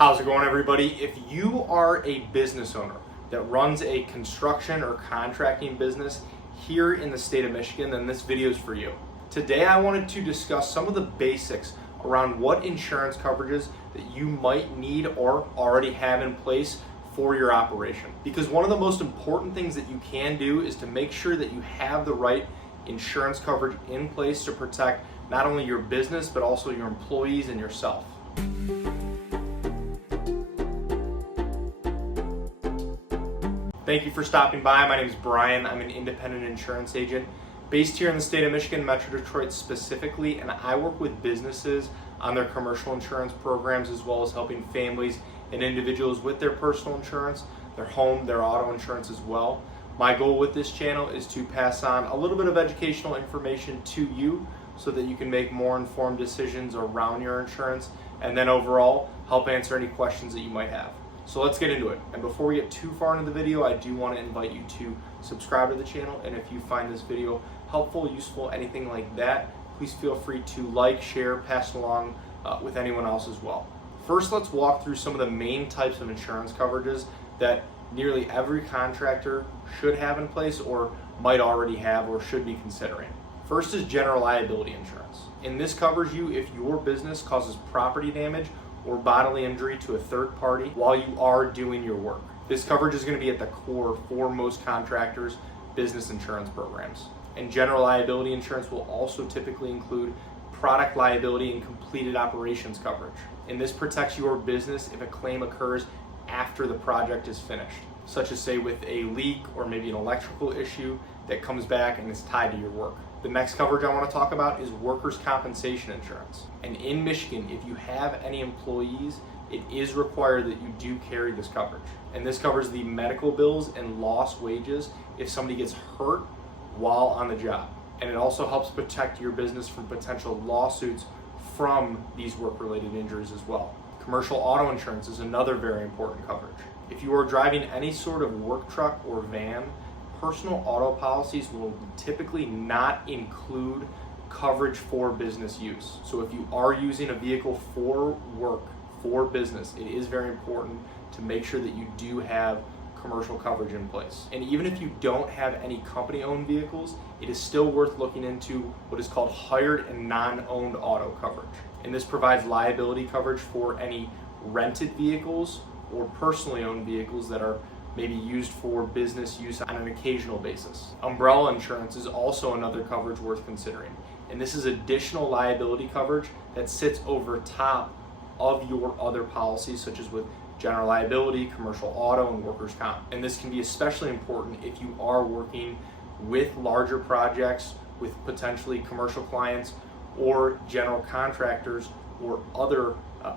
How's it going, everybody? If you are a business owner that runs a construction or contracting business here in the state of Michigan, then this video is for you. Today I wanted to discuss some of the basics around what insurance coverages that you might need or already have in place for your operation. Because one of the most important things that you can do is to make sure that you have the right insurance coverage in place to protect not only your business but also your employees and yourself. Thank you for stopping by. My name is Brian. I'm an independent insurance agent based here in the state of Michigan, Metro Detroit specifically, and I work with businesses on their commercial insurance programs as well as helping families and individuals with their personal insurance, their home, their auto insurance as well. My goal with this channel is to pass on a little bit of educational information to you so that you can make more informed decisions around your insurance and then overall help answer any questions that you might have. So let's get into it. And before we get too far into the video, I do want to invite you to subscribe to the channel. And if you find this video helpful, useful, anything like that, please feel free to like, share, pass it along with anyone else as well. First, let's walk through some of the main types of insurance coverages that nearly every contractor should have in place or might already have or should be considering. First is general liability insurance. And this covers you if your business causes property damage or bodily injury to a third party while you are doing your work. This coverage is going to be at the core for most contractors' business insurance programs. And general liability insurance will also typically include product liability and completed operations coverage. And this protects your business if a claim occurs after the project is finished, such as say with a leak or maybe an electrical issue that comes back and is tied to your work. The next coverage I want to talk about is workers' compensation insurance. And in Michigan, if you have any employees, it is required that you do carry this coverage. And this covers the medical bills and lost wages if somebody gets hurt while on the job. And it also helps protect your business from potential lawsuits from these work-related injuries as well. Commercial auto insurance is another very important coverage. If you are driving any sort of work truck or van, personal auto policies will typically not include coverage for business use. So if you are using a vehicle for work, for business, it is very important to make sure that you do have commercial coverage in place. And even if you don't have any company-owned vehicles, it is still worth looking into what is called hired and non-owned auto coverage. And this provides liability coverage for any rented vehicles or personally owned vehicles that are maybe used for business use on an occasional basis. Umbrella insurance is also another coverage worth considering. And this is additional liability coverage that sits over top of your other policies, such as with general liability, commercial auto, and workers' comp. And this can be especially important if you are working with larger projects with potentially commercial clients or general contractors or other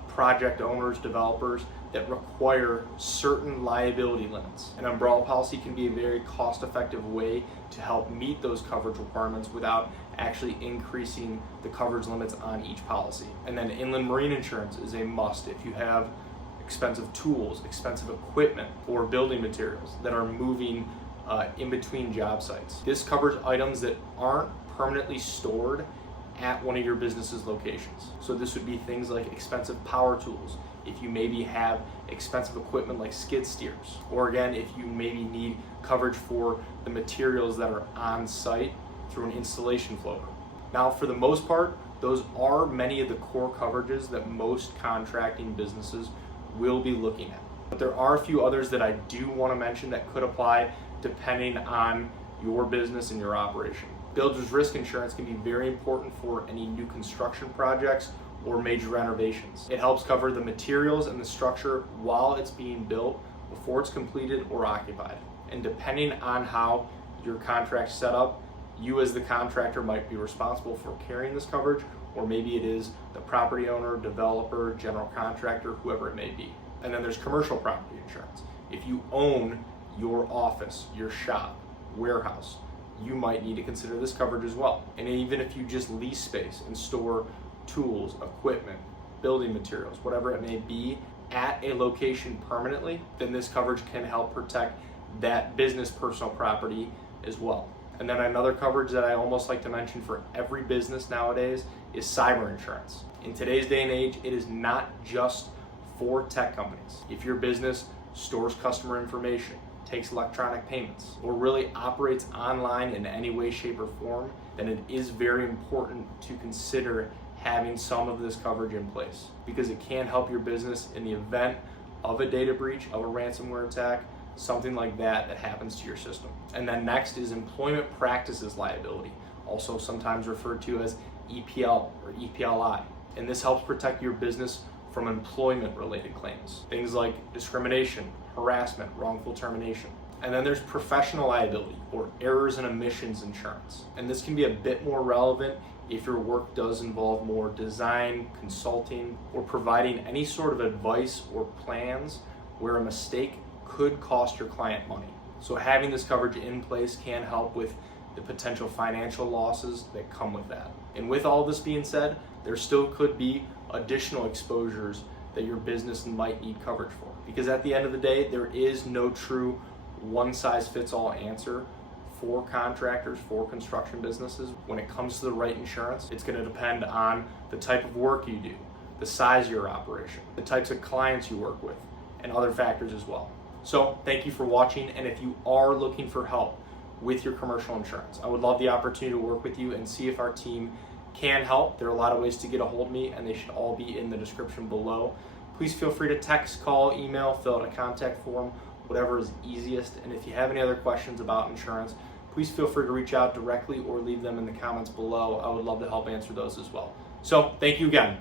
project owners, developers that require certain liability limits. An umbrella policy can be a very cost-effective way to help meet those coverage requirements without actually increasing the coverage limits on each policy. And then inland marine insurance is a must if you have expensive tools, expensive equipment, or building materials that are moving in between job sites. This covers items that aren't permanently stored at one of your business's locations. So this would be things like expensive power tools, if you maybe have expensive equipment like skid steers, or again, if you maybe need coverage for the materials that are on site through an installation floater. Now, for the most part, those are many of the core coverages that most contracting businesses will be looking at. But there are a few others that I do want to mention that could apply depending on your business and your operation. Builder's risk insurance can be very important for any new construction projects or major renovations. It helps cover the materials and the structure while it's being built, before it's completed or occupied. And depending on how your contract's set up, you as the contractor might be responsible for carrying this coverage, or maybe it is the property owner, developer, general contractor, whoever it may be. And then there's commercial property insurance. If you own your office, your shop, warehouse, you might need to consider this coverage as well. And even if you just lease space and store tools, equipment, building materials, whatever it may be, at a location permanently, then this coverage can help protect that business personal property as well. And then another coverage that I almost like to mention for every business nowadays is cyber insurance. In today's day and age, it is not just for tech companies. If your business stores customer information, takes electronic payments, or really operates online in any way, shape, or form, then it is very important to consider having some of this coverage in place, because it can help your business in the event of a data breach, of a ransomware attack, something like that happens to your system. And then next is employment practices liability, also sometimes referred to as EPL or EPLI. And this helps protect your business from employment-related claims, things like discrimination, harassment, wrongful termination. And then there's professional liability or errors and omissions insurance. And this can be a bit more relevant if your work does involve more design, consulting, or providing any sort of advice or plans where a mistake could cost your client money. So having this coverage in place can help with the potential financial losses that come with that. And with all this being said, there still could be additional exposures that your business might need coverage for. Because at the end of the day, there is no true one-size-fits-all answer for contractors, for construction businesses. When it comes to the right insurance, it's going to depend on the type of work you do, the size of your operation, the types of clients you work with, and other factors as well. So thank you for watching, and if you are looking for help with your commercial insurance, I would love the opportunity to work with you and see if our team can help. There are a lot of ways to get a hold of me, and they should all be in the description below. Please feel free to text, call, email, fill out a contact form, whatever is easiest. And if you have any other questions about insurance, please feel free to reach out directly or leave them in the comments below. I would love to help answer those as well. So thank you again.